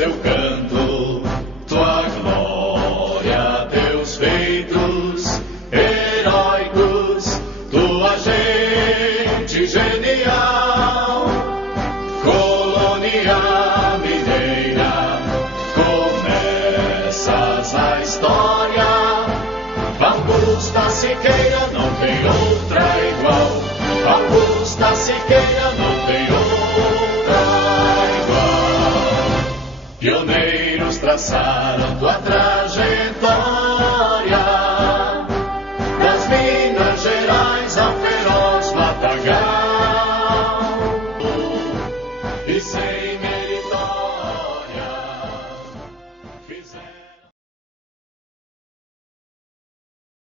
seu canto, tua glória, teus feitos heróicos, tua gente genial, colônia mineira, começas a história. Augusta Siqueira não tem outra igual. Augusta Siqueira não tem outra igual. Pioneiros traçaram tua